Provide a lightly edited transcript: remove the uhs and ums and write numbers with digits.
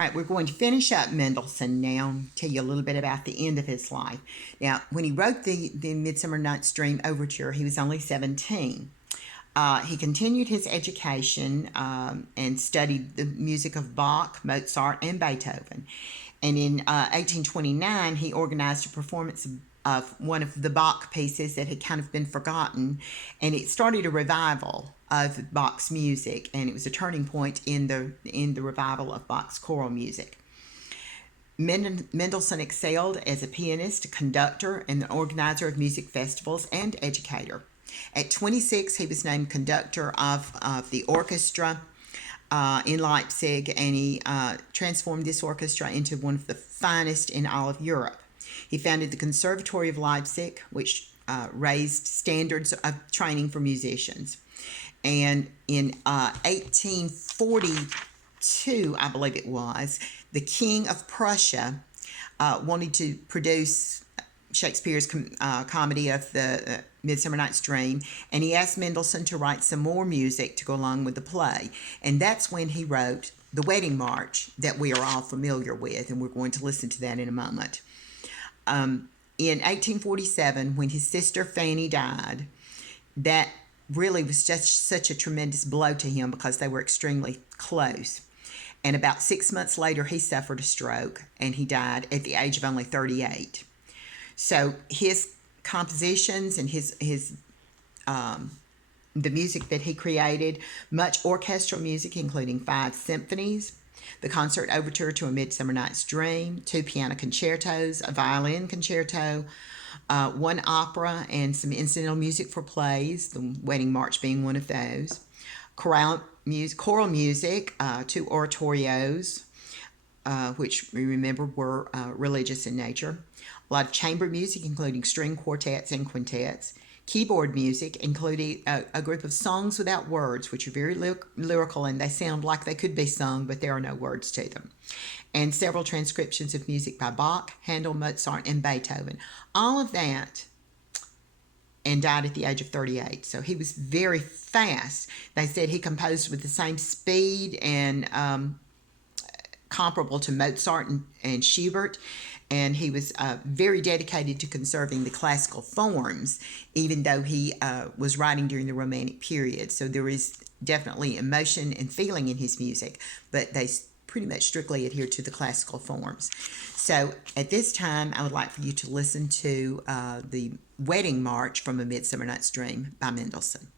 All right, we're going to finish up Mendelssohn now, tell you a little bit about the end of his life. Now, when he wrote the Midsummer Night's Dream Overture, he was only 17. He continued his education and studied the music of Bach, Mozart, and Beethoven. And in 1829, he organized a performance of one of the Bach pieces that had kind of been forgotten, and it started a revival of Bach's music, and it was a turning point in the revival of Bach's choral music. Mendelssohn excelled as a pianist, a conductor, and an organizer of music festivals and educator. At 26, he was named conductor of the orchestra in Leipzig, and he transformed this orchestra into one of the finest in all of Europe. He founded the Conservatory of Leipzig, which raised standards of training for musicians. And in 1842, I believe it was, the King of Prussia wanted to produce Shakespeare's comedy of the Midsummer Night's Dream, and he asked Mendelssohn to write some more music to go along with the play. And that's when he wrote the Wedding March that we are all familiar with, and we're going to listen to that in a moment. In 1847, when his sister Fanny died, that really was just such a tremendous blow to him because they were extremely close. And about 6 months later, he suffered a stroke, and he died at the age of only 38. So his compositions and the music that he created, much orchestral music, including 5 symphonies, the concert overture to A Midsummer Night's Dream, 2 piano concertos, a violin concerto, 1 opera, and some incidental music for plays, the Wedding March being one of those. Choral music, 2 oratorios, which we remember were religious in nature. A lot of chamber music, including string quartets and quintets. Keyboard music, including a group of songs without words, which are very lyrical, and they sound like they could be sung, but there are no words to them. And several transcriptions of music by Bach, Handel, Mozart, and Beethoven. All of that, and died at the age of 38. So he was very fast. They said he composed with the same speed and comparable to Mozart and Schubert. And he was very dedicated to conserving the classical forms, even though he was writing during the Romantic period. So there is definitely emotion and feeling in his music, but they pretty much strictly adhere to the classical forms. So at this time, I would like for you to listen to the Wedding March from A Midsummer Night's Dream by Mendelssohn.